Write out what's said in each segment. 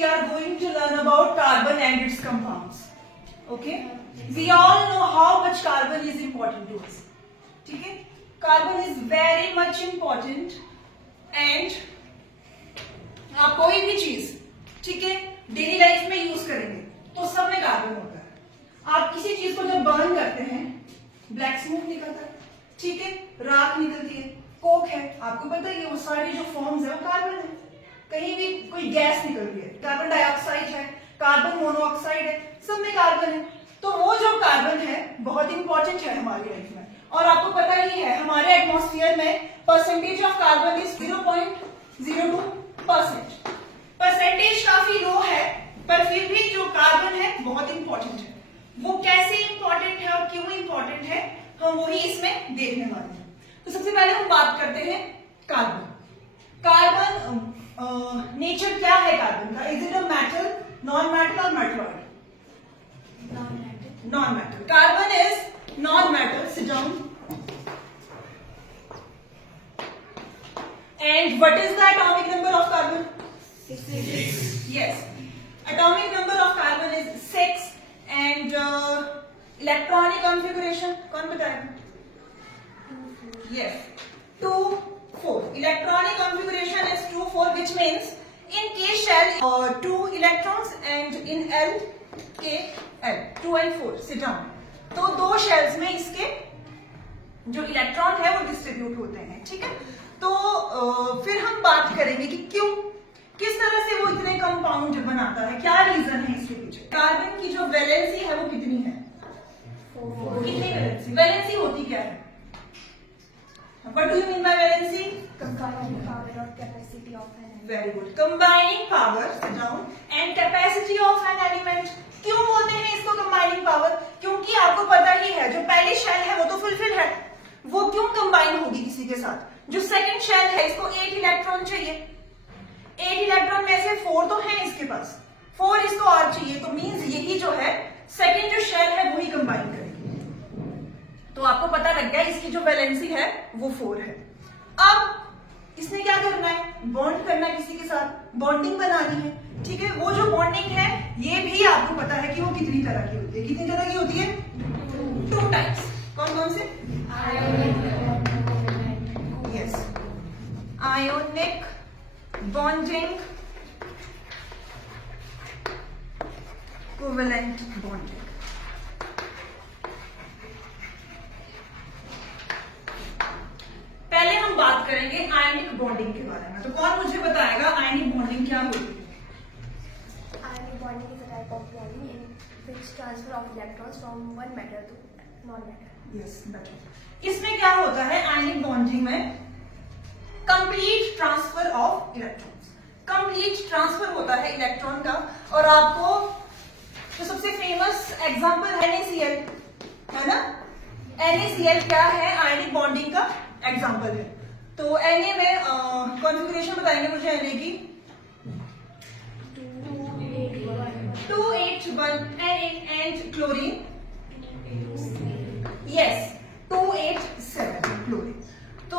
we are going to learn about carbon and its compounds. Okay? We all know how much carbon is important to us. ठीक है? Carbon is very much important and आप कोई भी चीज, ठीक है, daily life में use करेंगे तो सब में कार्बन होता है। आप किसी चीज को जब बर्न करते हैं, ब्लैक स्मोक निकलता है, ठीक है, राख निकलती है, कोक है, आपको पता है वो सारी जो फॉर्म्स है वो कार्बन है। कहीं भी कोई गैस निकल रही है, कार्बन डाइऑक्साइड है, कार्बन मोनोऑक्साइड है, सब में कार्बन है। तो वो जो कार्बन है बहुत इंपॉर्टेंट है हमारी लाइफ में। और आपको पता ही है हमारे एटमॉस्फेयर में percentage of carbon is 0.02%। Percentage काफी लो है, पर फिर भी जो कार्बन है बहुत इंपॉर्टेंट है। वो कैसे इंपॉर्टेंट है और क्यों इंपॉर्टेंट है, हम वही इसमें देखने वाले हैं। तो सबसे पहले हम बात करते हैं कार्बन। कार्बन नेचर क्या है कार्बन का? Is it a metal, non metal और metalloid? Non metal. Carbon is non metal. Sit down. And what is the atomic number of carbon? 6. Yes. Atomic number of carbon is 6 and electronic configuration कौन बताएगा? Yes, 2, 4. Electronic configuration is 2, 4, which means in K shell 2 electrons and in L K L 2 and 4. Sit down. तो दो shells में इसके जो electron है वो distribute होते हैं, ठीक है। तो फिर हम बात करेंगे कि क्यों, किस तरह से वो इतने कंपाउंड बनाता है, क्या रीजन है इसके पीछे। कार्बन की जो वैलेंसी है वो कितनी है? 4। कितनी वैलेंसी? वैलेंसी होती क्या है? What do you mean by valency? Combining power or capacity of an element. Very good. Combining power, sit down, and capacity of an element. क्यों बोलते हैं इसको कंबाइनिंग पावर? क्योंकि आपको पता ही है जो पहली शेल है वो तो फुलफिल है, वो क्यों कंबाइन होगी किसी के साथ? जो सेकंड शेल है इसको 8 इलेक्ट्रॉन चाहिए, 8 इलेक्ट्रॉन में से 4 तो है इसके पास, 4 इसको और चाहिए, तो मींस यही जो है सेकंड जो शेल है वही कंबाइन करेगी। तो आपको पता लग गया इसकी जो वैलेंसी है वो 4 है। अब इसने क्या करना है? बॉन्ड करना है किसी के साथ, बॉन्डिंग बनानी है, ठीक है। वो जो बॉन्डिंग है ये भी आपको पता है कि वो कितनी तरह की होती है। कितनी तरह की होती है? 2 टाइप्स। कौन कौन से? Yes, ionic bonding, covalent bonding. पहले हम बात करेंगे आयनिक बॉन्डिंग के बारे में। तो कौन मुझे बताएगा आयनिक बॉन्डिंग क्या होती है? Ionic bonding is a type of bonding in which transfer of electrons from one metal to non-metal. Yes, better. इसमें क्या होता है आयनिक बॉन्डिंग में? Complete transfer of electrons. Complete transfer होता है इलेक्ट्रॉन का। और आपको तो सबसे फेमस एग्जांपल NaCl है ना। NaCl क्या है? आयनिक बॉन्डिंग का एग्जांपल है। तो Na में कॉन्फ़िगरेशन बताएंगे मुझे Na की। 281 Na and chlorine. Yes, 287 chlorine. तो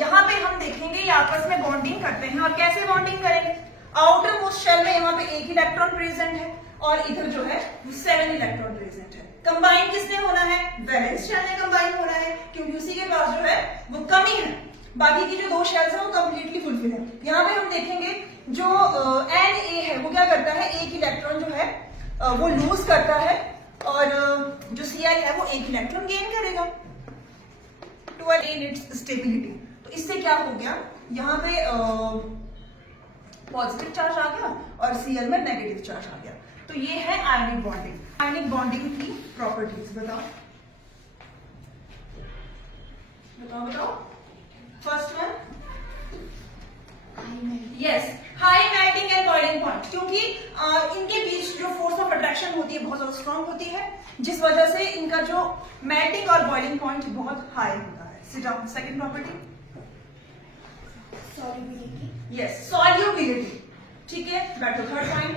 यहाँ पे हम देखेंगे ये आपस में बॉन्डिंग करते हैं। और कैसे बॉन्डिंग करेंगे? आउटर मोस्ट शेल में यहाँ पे 1 इलेक्ट्रॉन प्रेजेंट है और इधर जो है 7 इलेक्ट्रॉन प्रेजेंट है। कंबाइन किसने होना है? वैलेंस शेल ने कंबाइन होना है, क्योंकि उसी के पास जो है वो कमी है। बाकी की जो 2 शेल्स हैं वो कंप्लीटली फुलफिल है। यहाँ पे हम देखेंगे जो Na है वो क्या करता है? 1 इलेक्ट्रॉन जो है वो लूज करता है और जो Cl है वो 1 इलेक्ट्रॉन गेन करेगा टू अटेन इट्स स्टेबिलिटी। तो इससे क्या हो गया? यहाँ पे पॉजिटिव चार्ज आ गया और Cl में नेगेटिव चार्ज आ गया। तो ये है आयनिक बॉन्डिंग। आयनिक बॉन्डिंग की प्रॉपर्टीज बताओ बताओ बताओ। First one, yes, high melting and boiling point. क्योंकि इनके बीच जो फोर्स ऑफ अट्रैक्शन होती है बहुत ज्यादा स्ट्रॉन्ग होती है, जिस वजह से इनका जो मेल्टिंग और बॉइलिंग पॉइंट बहुत हाई होता है। Sit down. Second property, Solubility. Yes, solubility, ठीक है। बैठो। Third point,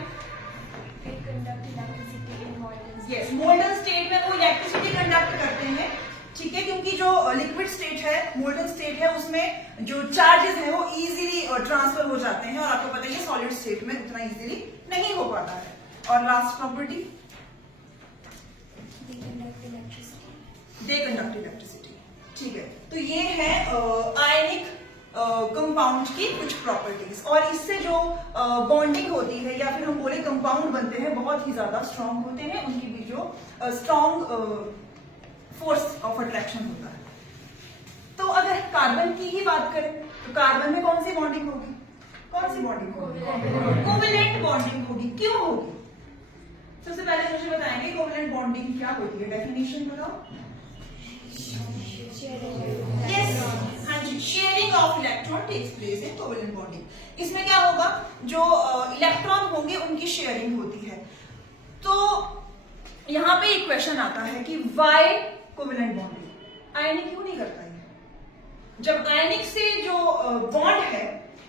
It conducts electricity in molten state. Yes, molten state में वो इलेक्ट्रिसिटी कंडक्ट करते हैं, ठीक है। क्योंकि जो लिक्विड स्टेट है, मोल्टन स्टेट है, उसमें जो चार्जेस है वो इजीली ट्रांसफर हो हो जाते हैं और आपको पता है सॉलिड स्टेट में उतना इजीली नहीं हो पाता है। और last property they conduct electricity. ठीक है, तो ये है आयनिक कंपाउंड की कुछ प्रॉपर्टीज। और इससे जो बॉन्डिंग होती है या फिर हम बोले कंपाउंड बनते हैं बहुत ही ज्यादा स्ट्रांग होते हैं, उनकी भी जो स्ट्रांग फोर्स ऑफ अट्रैक्शन होता है। तो अगर कार्बन की ही बात करें तो कार्बन में कौन सी बॉन्डिंग होगी? कौन सी बॉन्डिंग होगी? कोवेलेंट बॉन्डिंग होगी। क्यों होगी? सबसे पहले मुझे बताएंगे कोवेलेंट बॉन्डिंग क्या होती है, डेफिनेशन बताओ। यस, हाँ जी, sharing of electron takes place in covalent bonding. इसमें क्या होगा, जो इलेक्ट्रॉन होंगे उनकी शेयरिंग होती है। तो यहां पे एक क्वेश्चन आता है कि वाई कोवेलेंट बॉन्डिंग? आयनिक क्यों नहीं करता है? जब आयनिक से जो बॉन्ड है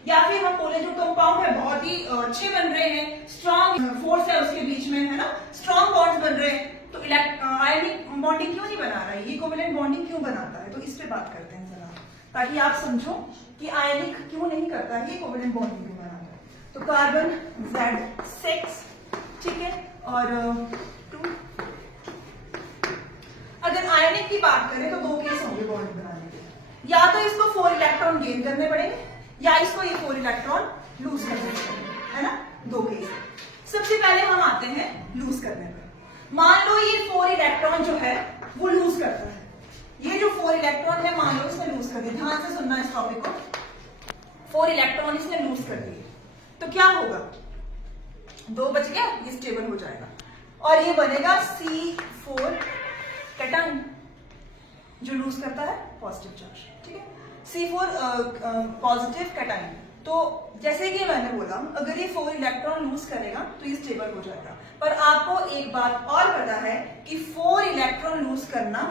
या फिर हम बोले जो कंपाउंड है बहुत ही अच्छे बन रहे हैं, स्ट्रॉन्ग फोर्स है उसके बीच में, है ना, स्ट्रॉन्ग बॉन्ड्स बन रहे हैं, तो आयनिक बॉन्डिंग क्यों नहीं बना रहा है? ये कोवेलेंट बॉन्डिंग क्यों बनाता है? तो इस पे बात करते हैं जरा, ताकि आप समझो कि आयनिक क्यों नहीं करता है, ये कोवेलेंट बॉन्डिंग क्यों बनाता है। तो कार्बन Z6, ठीक है, और 2। अगर आयनिक की बात करें तो 2 केस होंगे बॉन्ड बनाने के, या तो इसको 4 इलेक्ट्रॉन गेन करने पड़ेंगे या इसको ये 4 इलेक्ट्रॉन लूज करने पड़ेंगे, है ना, 2 केस। सबसे पहले हम आते हैं लूज करने पर। मान लो ये 4 इलेक्ट्रॉन जो है वो लूज करता है, ये जो 4 इलेक्ट्रॉन है मान लो इसने लूज कर दिया। ध्यान से सुनना इस टॉपिक को। 4 इलेक्ट्रॉन इसने लूज कर दिए तो क्या होगा? 2 बच गया, ये स्टेबल हो जाएगा और ये बनेगा C4 कैटायन, जो लूज करता है पॉजिटिव चार्ज। ठीक है, C4 पॉजिटिव कैटायन। तो जैसे कि मैंने बोला, अगर ये 4 इलेक्ट्रॉन लूज करेगा तो ये स्टेबल हो जाएगा। पर आपको एक बात और पता है कि 4 इलेक्ट्रॉन लूज करना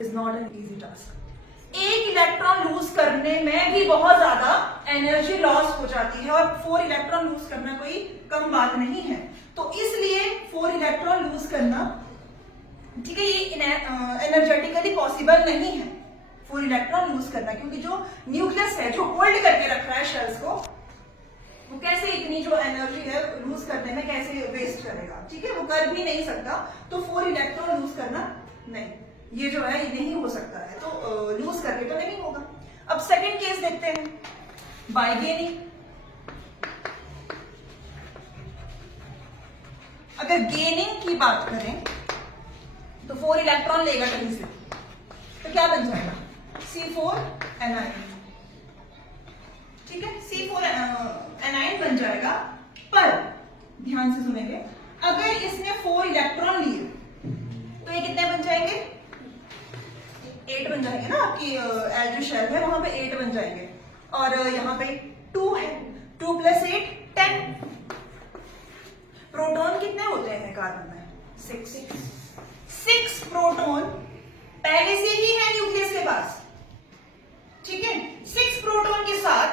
is not an easy task. 1 electron lose करने में भी बहुत ज्यादा एनर्जी लॉस हो जाती है और 4 इलेक्ट्रॉन लूज करना कोई कम बात नहीं है। तो इसलिए 4 इलेक्ट्रॉन लूज करना, ठीक है, ये एनर्जेटिकली पॉसिबल नहीं है 4 इलेक्ट्रॉन लूज करना, क्योंकि जो न्यूक्लियस है जो होल्ड करके रख रहा है शेल्स को, वो कैसे इतनी जो एनर्जी है लूज करने में कैसे वेस्ट करेगा? ठीक है, वो कर भी नहीं सकता। तो 4 इलेक्ट्रॉन लूज करना नहीं, ये जो है ये नहीं हो सकता है, तो लूज करके तो नहीं होगा। अब सेकंड केस देखते हैं, बाय गेनिंग। अगर गेनिंग की बात करें तो 4 इलेक्ट्रॉन लेगा कहीं से, तो क्या बन जाएगा? C4 A9. ठीक है, C4 एनाइन बन जाएगा। पर ध्यान से सुनेंगे, अगर इसने 4 इलेक्ट्रॉन लिए तो ये कितने बन जाएंगे? 8 बन जाएंगे ना, आपकी एल जो शेल है वहां पे 8 बन जाएंगे। और यहाँ पे 2 है, 2 + 8 10। प्रोटॉन कितने होते हैं कार्बन में? 6 प्रोटॉन पहले से ही है न्यूक्लियस के पास। ठीक है, 6 प्रोटॉन के साथ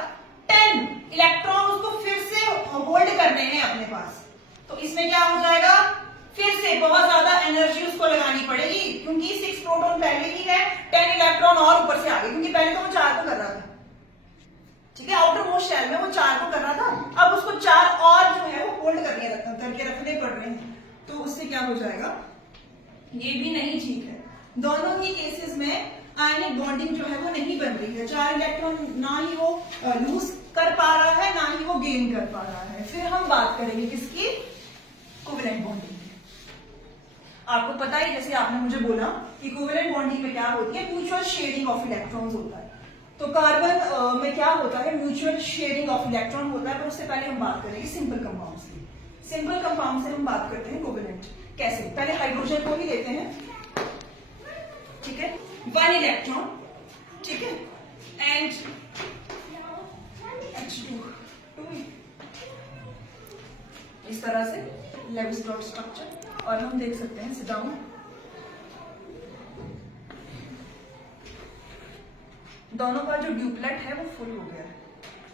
10 इलेक्ट्रॉन उसको फिर से होल्ड करने हैं अपने पास। तो इसमें क्या हो जाएगा? फिर से बहुत ज्यादा एनर्जी उसको लगानी पड़ेगी, क्योंकि 6 प्रोटॉन पहले ही है, 10 इलेक्ट्रॉन और ऊपर से आ गए, क्योंकि पहले तो वो 4 को कर रहा था। ठीक है, आउटर मोस्ट शेल में वो 4 को कर रहा था, अब उसको 4 और जो है वो होल्ड करके रखने पड़ रहे हैं। तो उससे क्या हो जाएगा? ये भी नहीं ठीक है। दोनों ही केसेस में आयनिक बॉन्डिंग जो है वो नहीं बन रही है। 4 इलेक्ट्रॉन ना ही वो लूज कर पा रहा है, ना ही वो गेन कर पा रहा है। फिर हम बात करेंगे किसकी? Covalent bonding. आपको पता है, जैसे आपने मुझे बोला कि कोवेलेंट बॉन्डिंग में क्या होती है? म्यूचुअल शेयरिंग ऑफ इलेक्ट्रॉन्स होता है। तो कार्बन में क्या होता है? म्यूचुअल शेयरिंग ऑफ इलेक्ट्रॉन होता है। पर उससे पहले हम बात करेंगे सिंपल कंपाउंड्स की। सिंपल कंपाउंड से हम बात करते हैं कोवेलेंट। कैसे? पहले हाइड्रोजन को ही लेते हैं, ठीक है, 1 इलेक्ट्रॉन, ठीक है, एंड H2 इस तरह से लेविस डॉट स्ट्रक्चर। और हम देख सकते हैं, सिट डाउन, दोनों का जो ड्यूप्लेट है वो फुल हो गया है।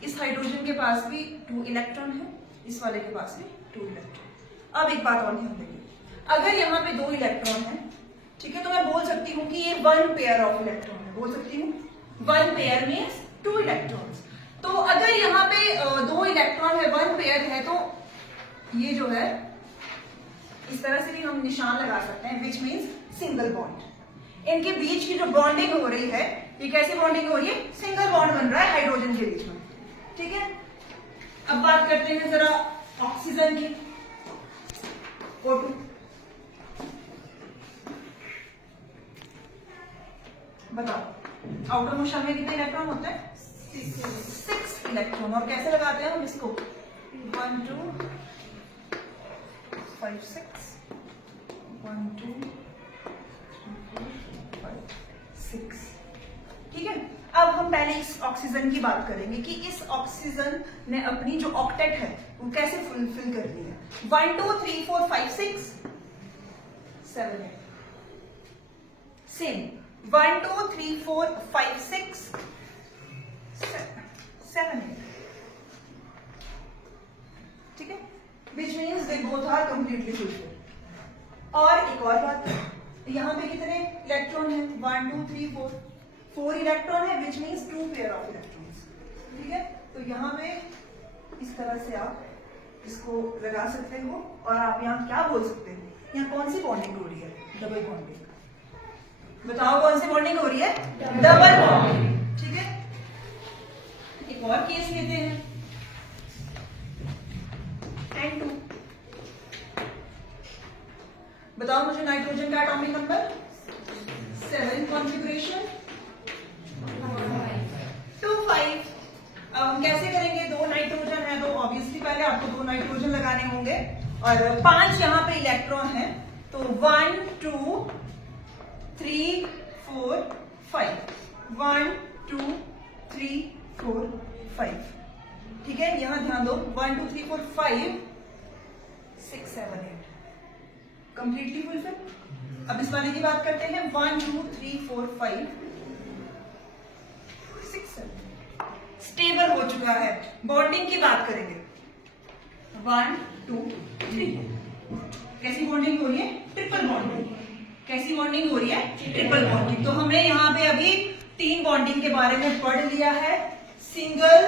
इस हाइड्रोजन के पास भी 2 इलेक्ट्रॉन है, इस वाले के पास भी 2 इलेक्ट्रॉन। अब एक बात और ध्यान देंगे, अगर यहाँ पे 2 इलेक्ट्रॉन है, ठीक है, तो मैं बोल सकती हूँ कि ये 1 पेयर ऑफ इलेक्ट्रॉन है। बोल सकती हूँ 1 पेयर मीन्स 2 इलेक्ट्रॉन्स। तो अगर यहाँ पे 2 इलेक्ट्रॉन ये जो है इस तरह से भी हम निशान लगा सकते हैं, विच मीन्स सिंगल बॉन्ड। इनके बीच की जो बॉन्डिंग हो रही है, ये कैसी बॉन्डिंग हो रही है? सिंगल बॉन्ड बन रहा है हाइड्रोजन के बीच में, ठीक है। अब बात करते हैं जरा ऑक्सीजन की, O2। बताओ आउटर मोशन में कितने इलेक्ट्रॉन होते हैं? 6 इलेक्ट्रॉन। और कैसे लगाते हैं हम इसको? 1 2 5 6 1 2 3 4 5 6, ठीक है। अब हम पहले इस ऑक्सीजन की बात करेंगे कि इस ऑक्सीजन ने अपनी जो ऑक्टेट है वो कैसे फुलफिल कर ली है। 1 2 3 4 5 6 7 8, सेम 1 2 3 4 5 6 7 8, ठीक है। Which means they both are completely fulfil. और एक और बात, यहाँ पे कितने इलेक्ट्रॉन है? 1 2 3 4 इलेक्ट्रॉन है, which means 2 pair of electrons, ठीक है। तो यहाँ पे इस तरह से आप इसको लगा सकते हो और आप यहाँ क्या बोल सकते हो? यहाँ कौन सी बॉन्डिंग हो रही है? Double bonding. बताओ कौन सी बॉन्डिंग हो रही है? डबल बॉन्डिंग, ठीक है। एक और केस लेते हैं, N2। बताओ मुझे नाइट्रोजन का एटॉमिक नंबर 7 कॉन्फ़िगरेशन 2 5। अब हम कैसे करेंगे? 2 नाइट्रोजन है तो ऑब्वियसली पहले आपको 2 नाइट्रोजन लगाने होंगे और 5 यहाँ पे इलेक्ट्रॉन है, तो 1 2 3 4 5 1 2 3 4 5, ठीक है। यहां ध्यान दो, 1 2 3 4 5 6 7 8 कंप्लीटली फुलफिल। अब इस वाले की बात करते हैं, 1 2 3 4 5 6 7, स्टेबल हो चुका है। बॉन्डिंग की बात करेंगे, 1 2 3, कैसी बॉन्डिंग हो रही है? Triple bonding. कैसी बॉन्डिंग हो रही है? Triple bonding. तो हमने यहाँ पे अभी 3 बॉन्डिंग के बारे में पढ़ लिया है, सिंगल,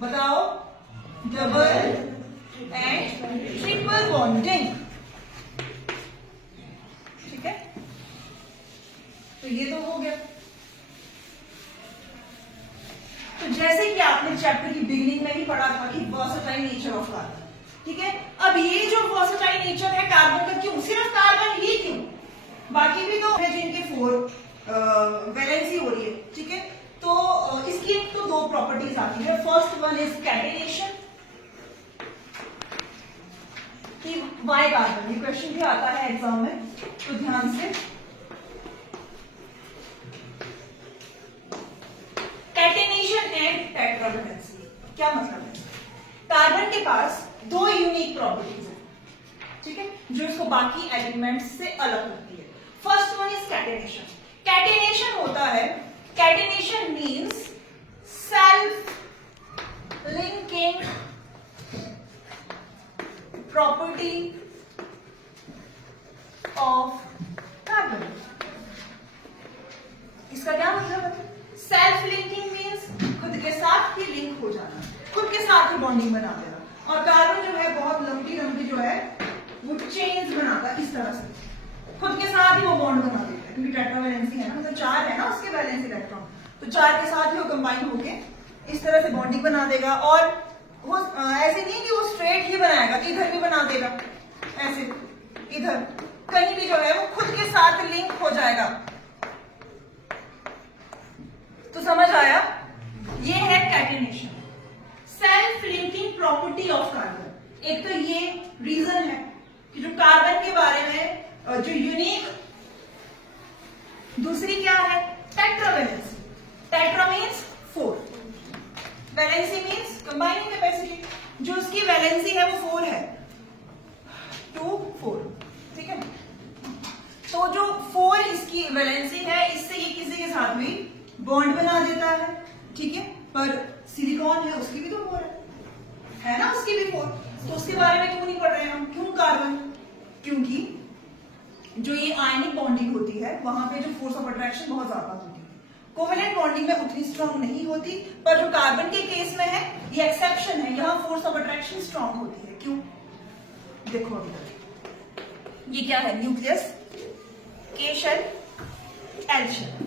बताओ, डबल एंड ट्रिपल बॉन्डिंग, ठीक है। तो ये तो हो गया। तो जैसे कि आपने चैप्टर की बिगिनिंग में ही पढ़ा था कि वर्सेटाइल नेचर ऑफ कार्बन, ठीक है। अब ये जो वर्सेटाइल नेचर है कार्बन का, क्यों सिर्फ कार्बन ही क्यों? बाकी भी तो है जिनके 4 वैलेंसी हो रही है, ठीक है। तो इसकी एक तो 2 प्रॉपर्टीज आती है। फर्स्ट वन इज कैटेनेशन, कि वाई कार्बन, ये क्वेश्चन भी आता है एग्जाम में, तो ध्यान से। कैटेनेशन एंड टेट्रावैलेंसी क्या मतलब है? कार्बन के पास 2 यूनिक प्रॉपर्टीज है, ठीक है, जो इसको बाकी एलिमेंट्स से अलग करती है। First one is catenation. Catenation होता है, catenation means self linking property of carbon. इसका क्या मतलब है? सेल्फ लिंकिंग मीन्स खुद के साथ ही लिंक हो जाना, खुद के साथ ही बॉन्डिंग बना देना। और कार्बन जो है बहुत लंबी लंबी जो है वो चेन्स बनाता है, इस तरह से खुद के साथ ही वो बॉन्ड बना देता है, क्योंकि टेट्रावैलेंसी है ना, मतलब 4 है ना उसके वैलेंस इलेक्ट्रॉन, तो 4 के साथ ही वो कंबाइन होके इस तरह से बॉन्डिंग बना देगा। और वो ऐसे नहीं कि वो स्ट्रेट ही बनाएगा, इधर भी बना देगा, ऐसे इधर कहीं भी जो है वो खुद के साथ लिंक हो जाएगा। तो समझ आया? ये है catenation, self linking property of carbon. एक तो ये रीजन है कि जो कार्बन के बारे में जो यूनिक, दूसरी क्या है? Tetravalency. Tetra means 4, valency means combining capacity, जो उसकी वैलेंसी है वो 4 है, 2 4, ठीक है। तो जो 4 इसकी वैलेंसी है, इससे ये किसी के साथ भी बॉन्ड बना देता है, ठीक है। पर सिलिकॉन है, उसकी भी तो 4 है ना, उसकी भी 4, तो उसके बारे में क्यों नहीं पढ़ रहे हैं हम? क्यों कार्बन? क्योंकि जो ये आयनिक बॉन्डिंग होती है वहां पे जो फोर्स ऑफ अट्रैक्शन बहुत ज्यादा होती है, कोवेलेंट बॉन्डिंग में उतनी स्ट्रांग नहीं होती। पर जो कार्बन के केस में है ये एक्सेप्शन है, यहाँ फोर्स ऑफ अट्रैक्शन स्ट्रांग होती है। क्यों? देखो अभी ये क्या है, न्यूक्लियस, के शेल, एल शेल,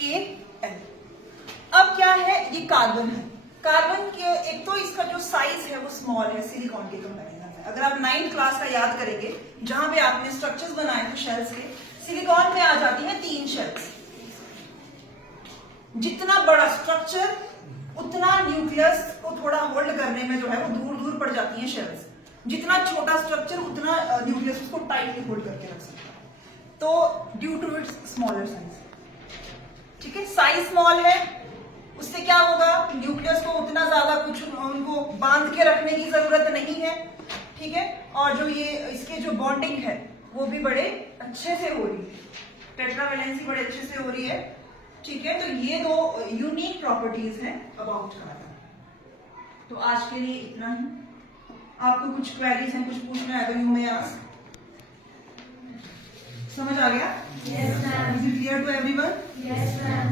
के एल। अब क्या है, ये कार्बन है। कार्बन के एक तो इसका जो साइज है वो स्मॉल है सिलिकॉन के कंपैरिजन में। अगर आप 9th क्लास का याद करेंगे जहां पे आपने स्ट्रक्चर्स बनाए थे शेल्स के, सिलिकॉन में आ जाती है 3 शेल्स। जितना बड़ा स्ट्रक्चर उतना न्यूक्लियस को थोड़ा होल्ड करने में जो है वो दूर दूर पड़ जाती हैं शेल्स। जितना छोटा स्ट्रक्चर उतना न्यूक्लियस उसको टाइटली होल्ड करके रख सकता है, तो due to its smaller size. ठीक है, साइज स्मॉल है, उससे क्या होगा, न्यूक्लियस को उतना ज्यादा कुछ उनको बांध के रखने की जरूरत नहीं है। ठीक है, और जो ये इसके जो बॉन्डिंग है वो भी बड़े अच्छे से हो रही है, टेट्रावैलेंसी बड़े अच्छे से हो रही है। ठीक है, तो ये 2 यूनिक प्रॉपर्टीज हैं अबाउट कार्बन। तो आज के लिए इतना ही। आपको कुछ क्वेरीज हैं, कुछ पूछना है तो यू मे आस्क। समझ आ गया? Yes, ma'am. Is it clear to everyone? Yes, ma'am.